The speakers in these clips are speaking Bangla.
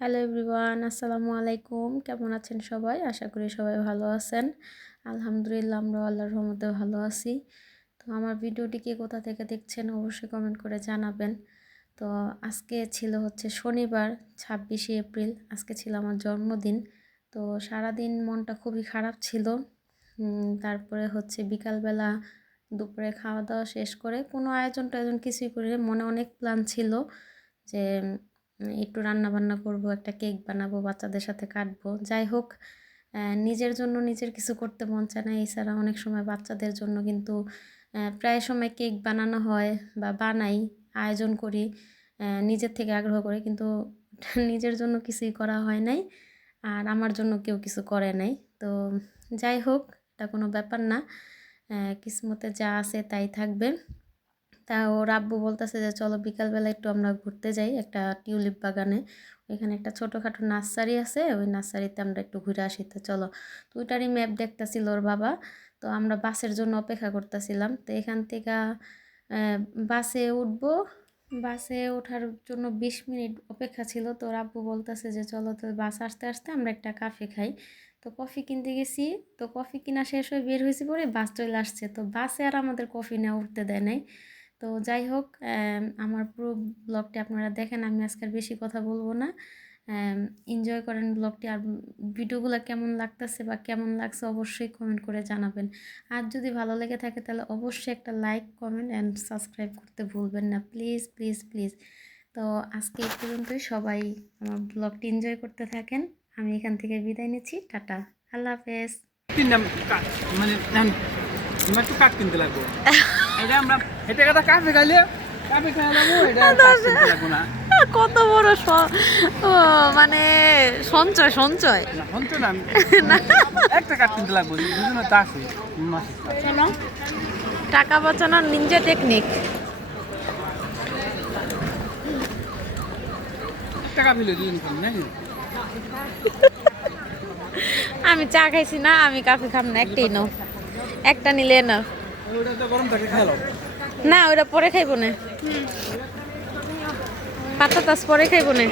হ্যালো এভরিওয়ান আসসালামু আলাইকুম। কেমন আছেন সবাই? আশা করি সবাই ভালো আছেন। আলহামদুলিল্লাহ আমরা আল্লাহর রহমতে ভালো আছি। তো আমার ভিডিওটি কে কোথা থেকে দেখছেন অবশ্যই কমেন্ট করে জানাবেন। তো আজকে ছিল হচ্ছে শনিবার, ছাব্বিশে এপ্রিল। আজকে ছিল আমার জন্মদিন। তো সারাদিন মনটা খুবই খারাপ ছিল। তারপরে হচ্ছে বিকালবেলা দুপুরে খাওয়া দাওয়া শেষ করে কোনো আয়োজন টায়োজন কিছুই করি। মনে অনেক প্ল্যান ছিল যে একটু রান্না বান্না করব, একটা কেক বানাবো, বাচ্চাদের সাথে কাটবো। যাই হোক নিজের জন্য নিজের কিছু করতে মন চায় না। এছাড়া অনেক সময় বাচ্চাদের জন্য কিন্তু প্রায় সময় কেক বানানো হয় বা বানাই, আয়োজন করি নিজের থেকে আগ্রহ করে। কিন্তু নিজের জন্য কিছুই করা হয় নাই আর আমার জন্য কেউ কিছু করে নাই। তো যাই হোক, এটা কোনো ব্যাপার না। কিসমতে যা আছে তাই থাকবে। তা ওর আব্বু বলতেছে যে, চলো বিকালবেলা একটু আমরা ঘুরতে যাই একটা টিউলিপ বাগানে। ওইখানে একটা ছোটোখাটো নার্সারি আছে, ওই নার্সারিতে আমরা একটু ঘুরে আসি। তো চলো। তো ওইটারই ম্যাপ দেখতেছিল ওর বাবা। তো আমরা বাসের জন্য অপেক্ষা করতেছিলাম। তো এখান থেকে বাসে উঠবো। বাসে ওঠার জন্য বিশ মিনিট অপেক্ষা ছিল। তো ওর আব্বু বলতেছে যে, চলো তো বাস আসতে আসতে আমরা একটা কাফে খাই। তো কফি কিনতে গেছি। তো কফি কিনা শেষ হয়ে বের হয়েছি পরে বাস চলে আসছে। তো বাসে আর আমাদের কফি নেওয়া উঠতে দেয় নাই। তো যাই হোক আমার পুরো ব্লগটি আপনারা দেখেন আমি আজকের বেশি কথা বলব না। এনজয় করেন ব্লগটি আর ভিডিওগুলো কেমন লাগতেছে বা কেমন লাগছে অবশ্যই কমেন্ট করে জানাবেন। আর যদি ভালো লেগে থাকে তাহলে অবশ্যই একটা লাইক কমেন্ট অ্যান্ড সাবস্ক্রাইব করতে ভুলবেন না। প্লিজ প্লিজ প্লিজ তো আজকে এই পর্যন্তই সবাই আমার ব্লগটি এনজয় করতে থাকেন। আমি এখান থেকে বিদায় নিচ্ছি টাটা। আল্লাহ হাফেজ। মানে আমার একটু কাঠ কিনতে লাগবো? এটা আমরা এটা কথা খাইলে? না। কত বড় মানে সঞ্চয় সঞ্চয়। না না একটা কাঠ কিনতে লাগবো তা আছে টাকা বাঁচানোর নিনজা টেকনিক আমি চা খাইছি না আমি কাফি খাম না একটাই নাও একটা নিলে না। ওটা তো গরম থাকে খেলো না ওটা পরে খাইব না। পাতা তাস পরে খাইব না।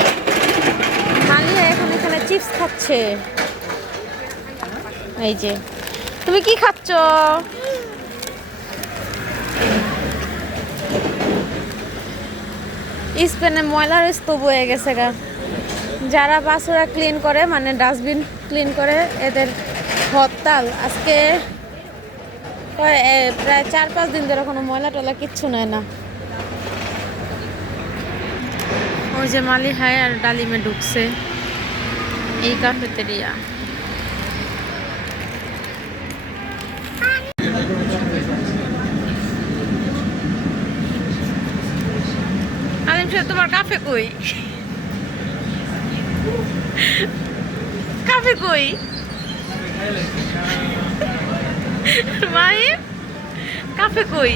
মালিয়া এখন এখানে চিপস খাচ্ছে। এই যে। তুমি কি খাচ্ছ? স্পেনে ময়লার স্তূপ হয়ে গেছে গা। যারা বাসুরা ক্লিন করে মানে ডাস্টবিন ক্লিন করে, এদের হরতাল। আজকে প্রায় চার পাঁচ দিন ধরে কোনো ময়লা টলা কিচ্ছু নেয় না। ওই যে মালি হাই আর ডালিমে ঢুকছে। এই কাফেতেরিয়া আলিম সাহেব, তোমার কাফে কই? কাফে কই মাহিম কাফে কই?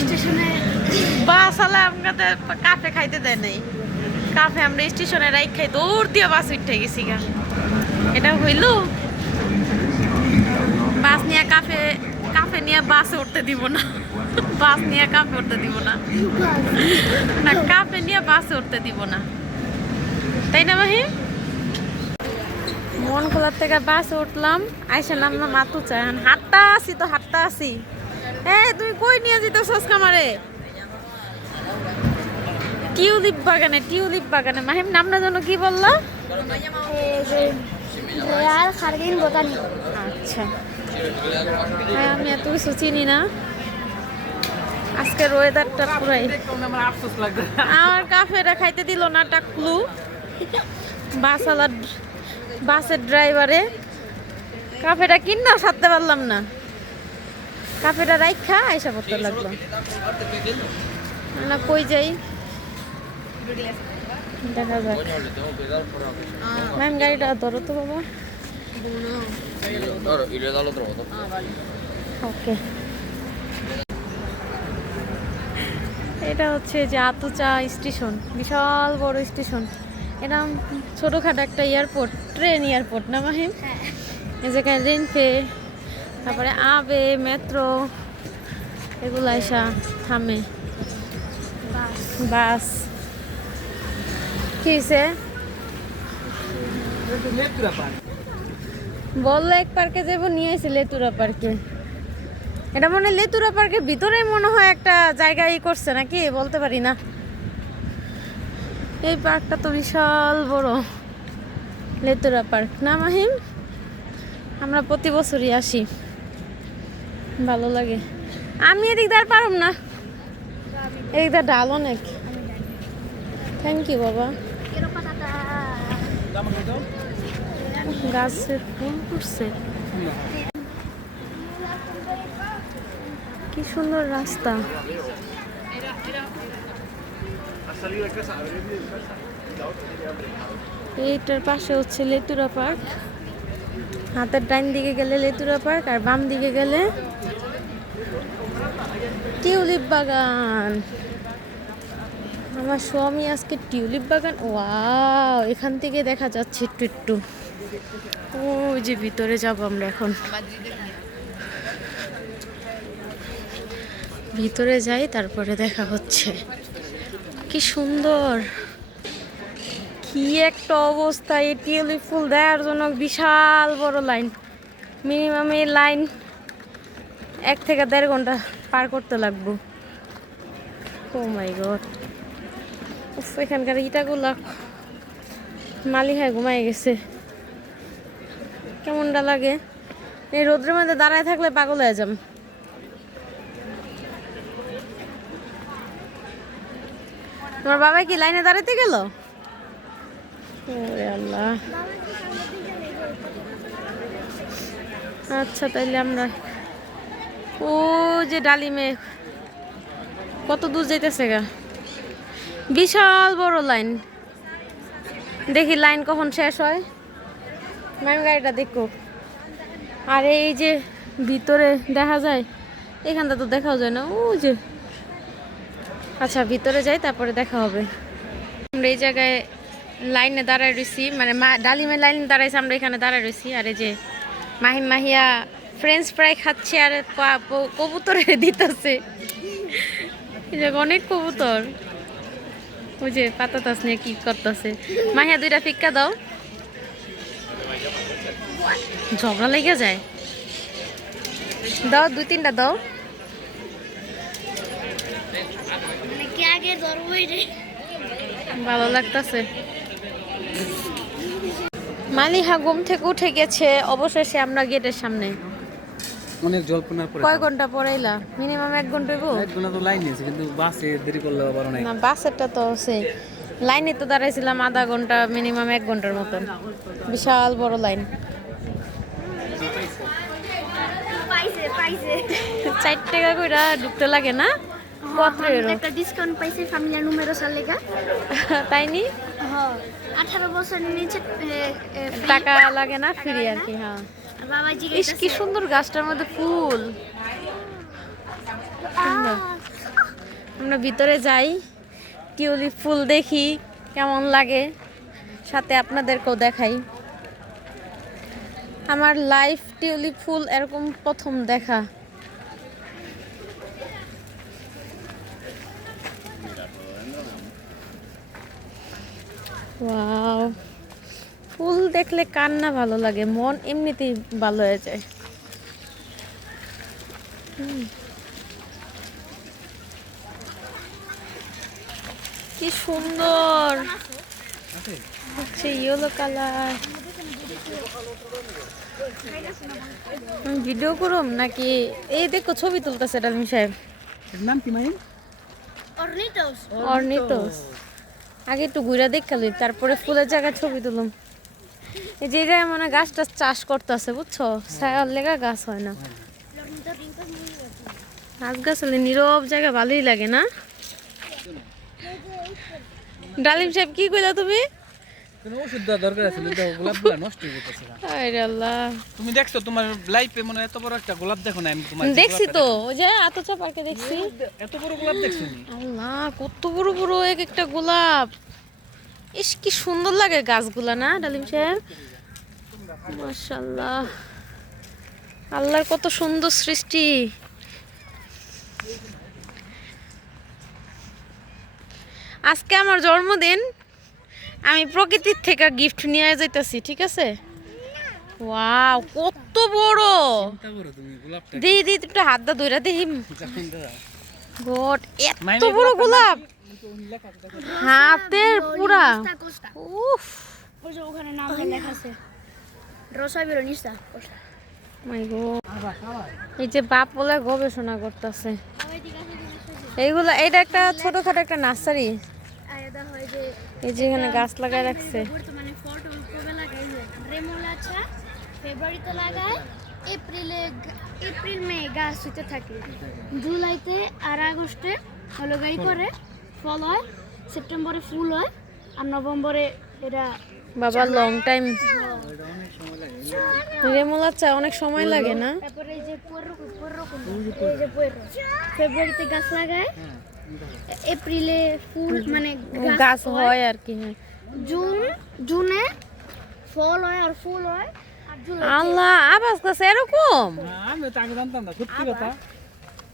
স্টেশনে। বাস আলা আমাকে কাফে খাইতে দেয় নাই। কাফে আমরা স্টেশনে রাইক খাই দৌড় দিয়ে বাস উঠে গেছি গা। এটা হইল? বাস নিয়ে কাফে কাফে নিয়ে বাসে উঠতে দিব না। বাস নিয়ে কাফে উঠতে দিব না। না কাফে নিয়ে বাসে উঠতে দিব না। তাই না মাহিম মন খোলার থেকে বাসে উঠলাম আইসা নামলাম মাতু চাই হাঁটতা আসি তো হাঁটতা আসি। এ তুমি কই নিয়ে যেতে সস কামারে টিউলিপ বাগানে টিউলিপ বাগানে। মাহিম নাম না জানো কি বলল? আচ্ছা। হ্যাঁ আমি এত কিছু চিনি না। আজকের ওয়েদারটা পুরাই আমার কাফেরা খাইতে দিল না টাকলু বাসালা বাসের ড্রাইভারে। কাফেটা কিনা সারতে পারলাম না। কাফেটা রাইখা, আইসা করতে লাগল। না, কই যাই? দেখা যাক। ম্যাম, গাড়িটা ধরো তো বাবা। ওকে। এটা হচ্ছে যে আতুচা স্টেশন, বিশাল বড় স্টেশন। এরকম ছোটোখাটো একটা এয়ারপোর্ট ট্রেন এয়ারপোর্ট না মাহিম? এই জায়গায় রেনফে তারপরে আবে মেট্রো এগুলো এসা থামে। বাস। কি হয়েছে এটা লেতুরা পান বলল এক পার্কে যাব নিয়ে এসে লেতুরা পার্কে এটা মনে হয় লেতুরা পার্কের ভিতরে মনে হয় একটা জায়গা ই করছে নাকি? বলতে পারি না। এই পার্কটা তো বিশাল বড়। লেতুরা পার্ক, না মাহিম? আমরা প্রতি বছরই আসি। ভালো লাগে। আমি এদিক আর পারম না। এদিক দিয়ে ডাল অনেক। থ্যাংক ইউ বাবা। গাছের ফুল ফুটছে। কি সুন্দর রাস্তা। এইটার পাশে হচ্ছে লেতুরা পার্ক। হাতের ডাইন দিকে গেলে লেতুরা পার্ক আর বাম দিকে গেলে টিউলিপ বাগান। আমার স্বামী আজকে টিউলিপ বাগান, ওয়াও, এখান থেকে দেখা যাচ্ছে একটু একটু। ওই যে ভিতরে যাব আমরা এখন। ভিতরে যাই, তারপরে দেখা হচ্ছে। কি সুন্দর। কি একটা অবস্থা এই টিউলিপ ফুল দেওয়ার জন্য বিশাল বড় লাইন। মিনিমাম এই লাইন এক থেকে দেড় ঘণ্টা পার করতে লাগবো। ও মাই গড উফ, এখানকার ইটাগুলা মালি হয় ঘুমাই গেছে। কেমনটা লাগে? এই রোদ্রের মধ্যে দাঁড়ায় থাকলে পাগল হয়ে যাম। তোমার বাবা কি লাইনে দাঁড়াতে গেল? আল্লাহ। আচ্ছা তাইলে আমরা ও যে ডালিমে কত দূর যাইতেছে গা। বিশাল বড় লাইন। দেখি লাইন কখন শেষ হয়। ম্যাম, গাড়িটা দেখো। আর এই যে ভিতরে দেখা যায়, এখানটা তো দেখাও যায় না। ও যে আচ্ছা ভিতরে যাই, তারপরে দেখা হবে। আমরা এই জায়গায় লাইনে দাঁড়ায় রয়েছি মানে ডালিমের লাইনে দাঁড়াইছি, আমরা এখানে দাঁড়ায় রয়েছি আর এই যে মাহিম মাহিয়া ফ্রেঞ্চ ফ্রাই খাচ্ছে, আর কবুতরে দিতেছে। অনেক কবুতর। ওই যে পাতা তাস নিয়ে কি করতেছে। মাহিয়া, দুইটা ফিক্কা দাও। ঝগড়া লেগে যায়। দাও দুই তিনটা দাও মানে কে আগে ধরবো রে। ভালো লাগতাছে। মালিহা ঘুম থেকে উঠে গেছে অবশেষে আমরা গেটের সামনে। অনেক জল্পনার পরে কয় ঘণ্টা পরে এলা মিনিমাম এক ঘণ্টা হইব? এক ঘণ্টা তো লাইন নিয়েছে কিন্তু বাসে দেরি করলে আবার অনেক। না বাসেরটা তো সেই লাইনে তো দাঁড়াইছিলাম আধা ঘণ্টা মিনিমাম এক ঘণ্টার মতন বিশাল বড় লাইন পাইছে পাইছে। চার টাকা কইরা ঢুকতে লাগে না? কত একটা ডিসকাউন্ট পাইছে ফ্যামিলির নুমেরো সাল তাই নি আঠারো বছর নিচে। টাকা লাগে না ফ্রি আর কি হ্যাঁ ইস কি সুন্দর গাছটার মধ্যে ফুল। আমরা ভিতরে যাই টিউলিপ ফুল দেখি কেমন লাগে সাথে আপনাদেরকেও দেখাই আমার লাইফ টিউলিপ ফুল এরকম প্রথম দেখা ওয়াও ফুল দেখলে কান্না ভালো লাগে মন এমনিতেই ভালো হয়ে যায়। হুম। কি সুন্দর। হচ্ছে ইয়েলো কালার ভিডিও করুম নাকি? এই দেখো ছবি তুলতেছে ডালিম সাহেব নাম কি মাহিম? অর্নিটোস। অর্নিটোস। আগে একটু ঘুরে দেখালি তারপরে ফুলের জায়গায় ছবি তুলুম। এই যে জায়গায় মানে গাছটা চাষ করতেছে, বুঝছ? ছায়ার লেগা গাছ হয় না। গাছ গাছ হলে নীরব জায়গা ভালোই লাগে না? ডালিম সাহেব, কি কইলা তুমি? তুমি দেখছ তোমার লাইফে মনে এত বড় একটা গোলাপ দেখো না আমি তোমার দেখছি তো ওই যে আতচা পার্কে দেখছি। এত বড় গোলাপ দেখছ আল্লাহ কত বড় বড় এক একটা গোলাপ। ইস কি সুন্দর লাগে গাছগুলা না ডালিম সাহেব? মাশাল্লাহ আল্লাহর কত সুন্দর সৃষ্টি। আজকে আমার জন্মদিন। আমি প্রকৃতির থেকে গিফট নিয়ে যাইতাছি ঠিক আছে? ওয়াও কত বড়! চিন্তা করো তুমি গোলাপটা? দি দি একটু হাত দা ধইরা দেখি দাদা গড এত বড় গোলাপ হাতের পুরা. উফ। ওখানে নাম লেখা আছে। রসা বেরোনিস্তা গড এই যে বাপ বলে গবেষণা করতেছে। এইগুলা এটা একটা ছোটখাটো একটা নার্সারি। হয় যে এই যে এখানে গাছ লাগায় রাখছে। বর্তমানে ফটো কবে লাগাই যে রেমোলাচা ফেব্রুয়ারিতে লাগায় এপ্রিলে মে গাছ হইতে থাকে। জুলাইতে আর আগস্টে হলো গাই করে ফল হয় সেপ্টেম্বরে ফুল হয় আর নভেম্বরে এটা বাবা লং টাইম রেমুলা চা অনেক সময় লাগে না? তারপরে এই যে এই যে ফেব্রুয়ারিতে গাছ লাগায় এপ্রিলে ফুল মানে গাছ হয়। আর কি হ্যাঁ জুন জুনে ফল হয় আর ফুল হয়। আল্লাহ আবাস গাছ এরকম? আমি তো আগে জানতাম না সত্যি কথা।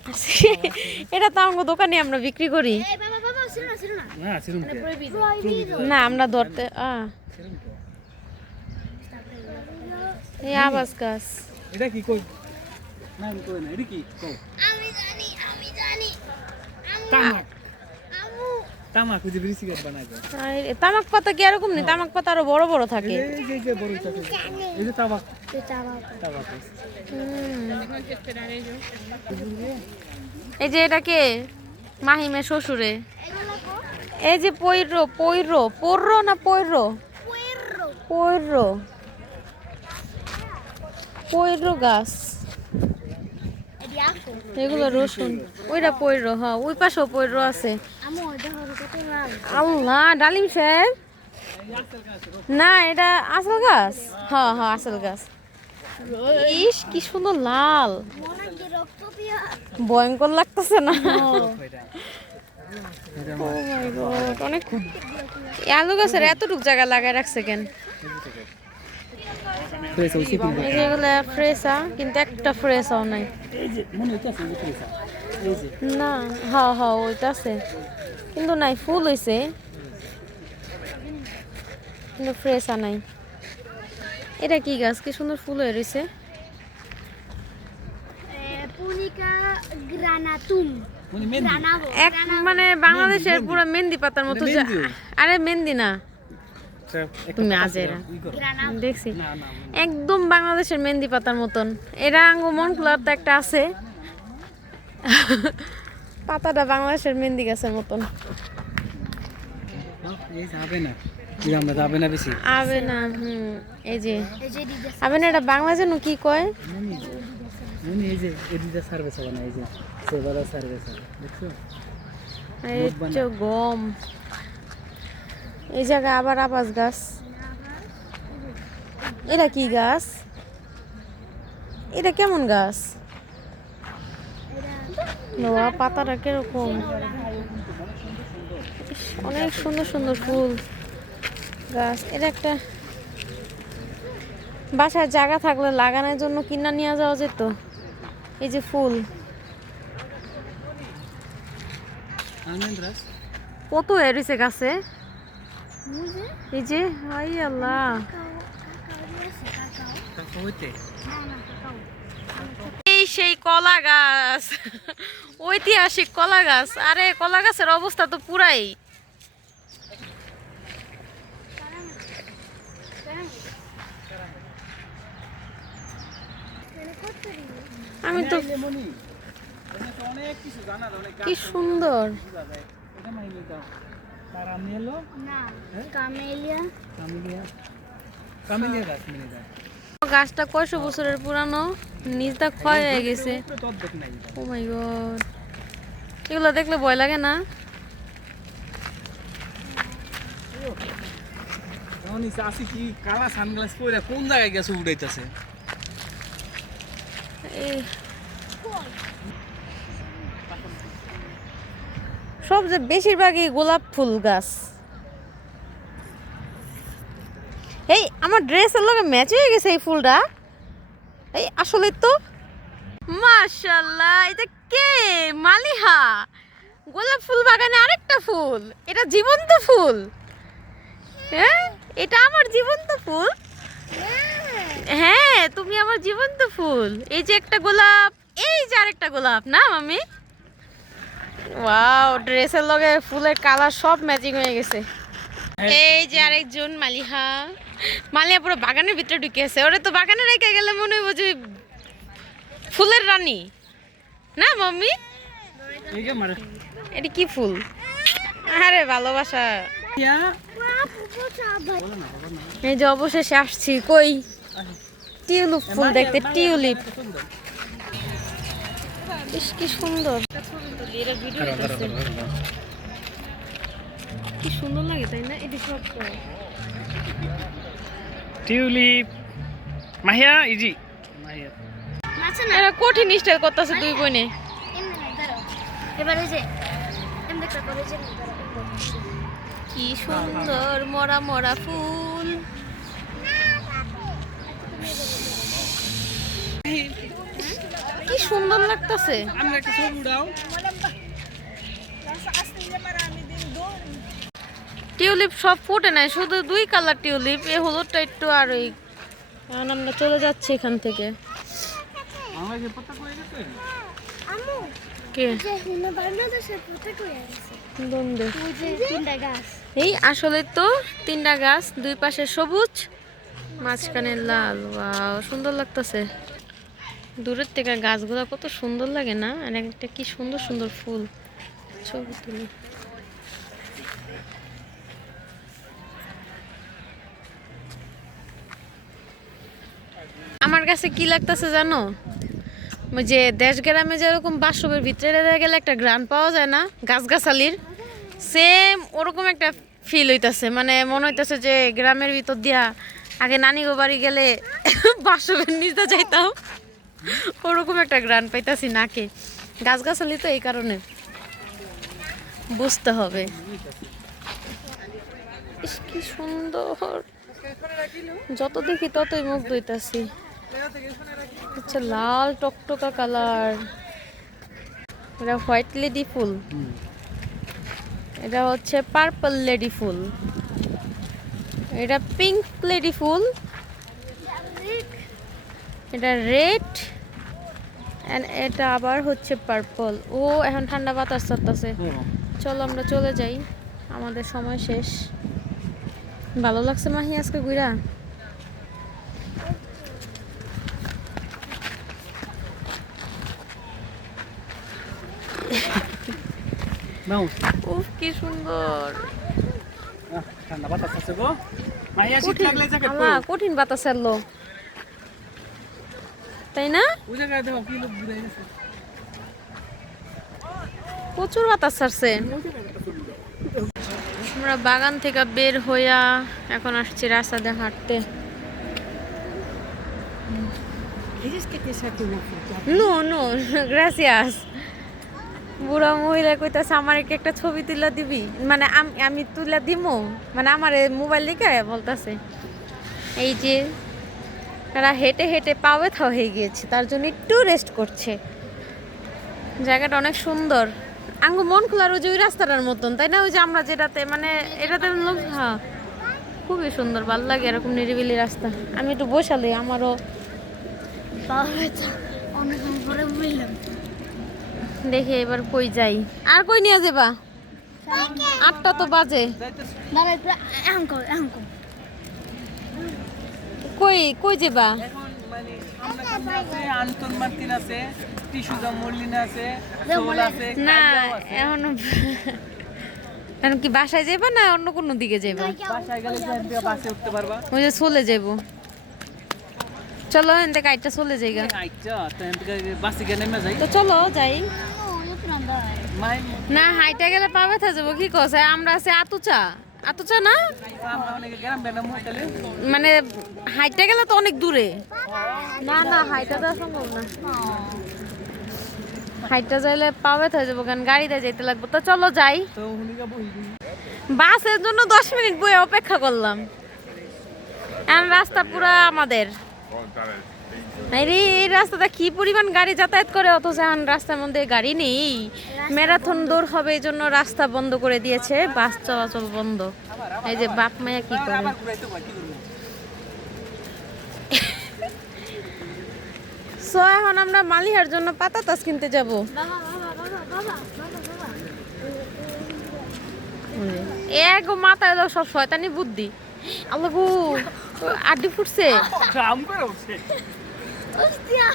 এটা তো আমার দোকানে আমরা বিক্রি করি। এই বাবা বাবা ছিল না আমরা ধরতে? এই আবাস গাছ। এটা কি কই? না কই না এটা কি? জানি তামাক। তামাক ওই যে বিড়ি সিগারেট বানায় তামাক পাতা কি এরকম নেই তামাক পাতা আরও বড় বড় থাকে। এই যে যে বড় চাকরি এই যে তামাক। এটা তামাক এই যে এটা কে? মাহিমে শ্বশুরে। এই যে পৈর পৈর পৈর না পৈর? পুয়েরো পৈর। পৈর গাছ। এগুলো রসুন। ওইটা পৈর হ্যাঁ ওই পাশেও পৈর আছে। আল্লাহ ডালিম সাহেব? না এটা আসল গাছ? হ্যাঁ হ্যাঁ আসল গাছ। ইস কি সুন্দর লাল। ভয়ঙ্কর লাগতেছে না? অনেক আলু গাছের এতটুক জায়গা লাগাই রাখছে কেন? ফ্রেশ হইছে কি এই যে এগুলো ফ্রেশা কিন্তু একটা ফ্রেশাও নাই। এই যে মনে হইতাছে যে ফ্রেশ এই যে না হ্যাঁ হ্যাঁ ওইটা আছে। কিন্তু নাই ফুল হইছে। কিন্তু ফ্রেশা নাই। এটা কি গাছ? কি সুন্দর ফুল হয়ে রয়েছে এক মানে বাংলাদেশের পুরো মেহেন্দি পাতার মতো মানে? আরে মেহেন্দি না। তুমি দেখছি। না না একদম বাংলাদেশের মেহেন্দি পাতার মতন। এরা আঙ্গ মন খোলার তো একটা আছে। পাতাটা বাংলাদেশের মেহেন্দি গাছের মতন। না, এই যাবে না। এই আমরা যাবে না বেশি। আবে না হুম এই যে। এই যে দিদা আবে না এটা বাংলা যেন কি কয়? এই যে এদিকে সার্ভিস হবে না এই যে সেবাদা সার্ভিস হবে দেখছ? এই হচ্ছে গম। এই জায়গায় আবার আবাস গাছ। এটা কি গাছ? এটা কেমন গাছ? বাবা পাতাটা কীরকম? অনেক সুন্দর সুন্দর ফুল গাছ। এটা একটা বাসায় জায়গা থাকলে লাগানোর জন্য কিনা নিয়ে যাওয়া যেত। এই যে ফুল। কত এরিছে গাছে? এই যে হাই আল্লাহ। এই সেই কলা গাছ। ঐতিহাসিক কলা গাছ। আরে কলা গাছের অবস্থা তো পুরাই। আমি তো কি সুন্দর। এলো না। কামেলিয়া কামিলিয়া কামিলিয়া গাছ মিলে যায় গাছটা কয়শো বছরের পুরানো? নিচটা ক্ষয় হয়ে গেছে। ও মাই গড এগুলো দেখলে ভয় লাগে না? কি কালা সানগ্লাস পরে কোন জায়গায় গেছে উড়াইতেছে? এই সব যে বেশিরভাগই গোলাপ ফুল গাছ। এই, আমার ড্রেসের লগে ম্যাচ হয়ে গেছে এই ফুলটা। এই আসলে তো। মাশাল্লাহ, এটা কে? মালিহা। গোলাপ ফুল বাগানে আরেকটা ফুল। এটা জীবন্ত ফুল। হ্যাঁ এটা আমার জীবন্ত ফুল। হ্যাঁ তুমি আমার জীবন্ত ফুল। এই যে একটা গোলাপ, এই যে আরেকটা গোলাপ, না মামি ওয়াও ড্রেসের লগে ফুলের কালার সব ম্যাচিং হয়ে গেছে। এই যে আরেকজন মালিহা। মালিহা পুরো বাগানের ভিতরে ঢুকে আছে। ওরে তো বাগানে রেখে গেলে মনে হইব যে ফুলের রানী। না মাম্মি? এই যে মারে এটা কি ফুল? আরে ভালোবাসা। এই যে অবশেষে আসছি কই? টিউলিপ ফুল দেখতে টিউলিপ। ইস কি সুন্দর। কি সুন্দর লাগে তাই না? এটি সব টিউলিপ। মাহিয়া ইজি। মাহিয়া এরা কঠিন স্টাইল করতেছে দুই বোনে। এমনি না দাঁড়াও এবার যে। কি সুন্দর মরা মরা ফুল। সুন্দর লাগতেছে। টিউলিপ সব ফুটে নাই শুধু দুই কালার টিউলিপ এই হলুদটা একটু আর ওই এখন আমরা চলে যাচ্ছি এখান থেকে। এই আসলে তো তিনটা গাছ দুই পাশে সবুজ মাঝখানে লাল। সুন্দর লাগতেছে। দূরের থেকে গাছগুলো কত সুন্দর লাগে না? আর একটা কি সুন্দর সুন্দর ফুল। ছবি তুলি। আমার কাছে কি লাগতেছে জানো? যে দেশ গ্রামে যেরকম বাসবের ভিতরে গেলে একটা গ্রান পাওয়া যায় না, গাছগাছালির সেম ওরকম একটা ফিল হইতাছে। মানে মনে হইতাছে যে গ্রামের ভিতর দিয়া আগে নানি গো বাড়ি গেলে বাসবের নিচে যাইতাম। ওরকম একটা গ্রান পাইতাছি নাকে। গাছগাছালি তো এই কারণে। বুঝতে হবে। কি সুন্দর। যত দেখি ততই মুখ হইতাছি আচ্ছা লাল টকটকা কালার। এটা হোয়াইট লেডি ফুল। এটা হচ্ছে পার্পল লেডি ফুল। এটা পিঙ্ক লেডি ফুল। এটা রেড এন্ড এটা আবার হচ্ছে পার্পল ও এখন ঠান্ডা বাতাস চাচ্ছে চলো আমরা চলে যাই। আমাদের সময় শেষ। ভালো লাগছে মাহি আজকে ঘুরা? উফ কি সুন্দর। ঠান্ডা বাতাস আছে গো। লাগলে জ্যাকেট কঠিন বাতাস এলো। তাই না? প্রচুর বাতাস ছাড়ছে। আমরা বাগান থেকে বের হইয়া এখন আসছি রাস্তা দিয়ে হাঁটতে। নো গ্রাসিয়াস মহিলা কইতাছে আমার একটা ছবি তুলে দিবি? মানে আমি তুলে দিমু? মানে আমার মোবাইল দিকে বলতাছে। এই যে তারা হেঁটে হেঁটে পাওয়ে থা হয়ে গিয়েছে, তার জন্য একটু রেস্ট করছে। জায়গাটা অনেক সুন্দর। আঙ্গু মন খোলার ওই যে ওই রাস্তাটার মতন, তাই না? ওই যে আমরা যেটাতে মানে এটাতে লোক হ্যাঁ। খুবই সুন্দর, ভালো লাগে এরকম নিরিবিলি রাস্তা। আমি একটু বসালি আমারও। দেখে এবার কই যাই। আর কই নিয়ে যাবা? আটটা তো বাজে দাঁড়াই পুরো এখন কর এখন কর কই কই যাবা? এখন মানে আমরা আছে? আন্তন মার্টিন আছে টিসুদা মল্লিন আছে সোল আছে না এখন এখন কি বাসায় যাবা না অন্য কোনো দিকে যাবা বাসায় গেলে বাসে উঠতে পারবা। ওই যে চলে যাব চলো চলে এখান থেকে নেমে যাই। তো চলো যাই। না হাইটা গেলে পাবে থা যাব কি কস? আমরা আছে আতুচা। আতুচা না? মানে হাইটা গেলে তো অনেক দূরে। না না, হাইটা যাওয়া সম্ভব না। হাইটা যাইলে পাবে থা যাব, কারণ গাড়িতে যাইতে লাগবে। তো চলো যাই। তো বাসের জন্য দশ মিনিট বয়ে অপেক্ষা করলাম। রাস্তা পুরা আমাদের। এই রে, এই রাস্তাটা কি পরিমাণ গাড়ি যাতায়াত করে? অথচ এখন রাস্তার মধ্যে গাড়ি নেই। ম্যারাথন দৌড় হবে এই জন্য রাস্তা বন্ধ করে দিয়েছে। বাস চলাচল বন্ধ। এই যে বাপ মায়া কি করে? সো এখন আমরা মালিহার জন্য পাতা তাস কিনতে যাব। বাবা বাবা বাবা বাবা বাবা বাবা এক মাথায় দাও সব শয়তানি বুদ্ধি। আল্লাহ আড্ডি ফুটছে। Hostia.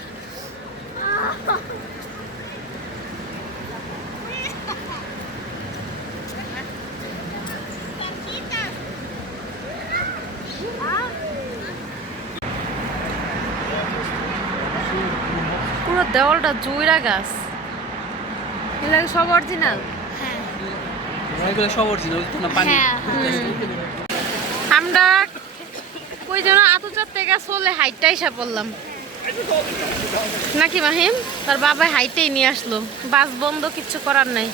পুরো দেওয়ালটা জুইরা গাছ। এগুলো সব অরিজিনাল এগুলো সব অরিজিনাল তো না পানি। হ্যাঁ, আমরা কই যেন আতুচার থেকে চলে হাইটটা হিসাব বললাম নাকি মাহিম? তার বাবা হাইটেই নিয়ে আসলো। বাস বন্ধ কিচ্ছু করার নাই।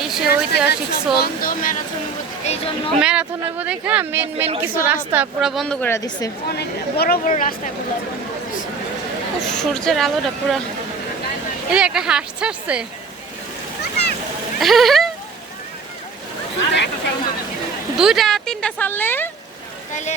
এই সে ঐতিহাসিক সোল। ম্যারাথন ম্যারাথনের দেখা মেন মেন কিছু রাস্তা পুরো বন্ধ করে দিছে। বড় বড় উফ, সূর্যের আলোটা পুরো। এই একটা হাঁস ছাড়ছে। দুইটা তিনটা ছাড়লে? তাহলে।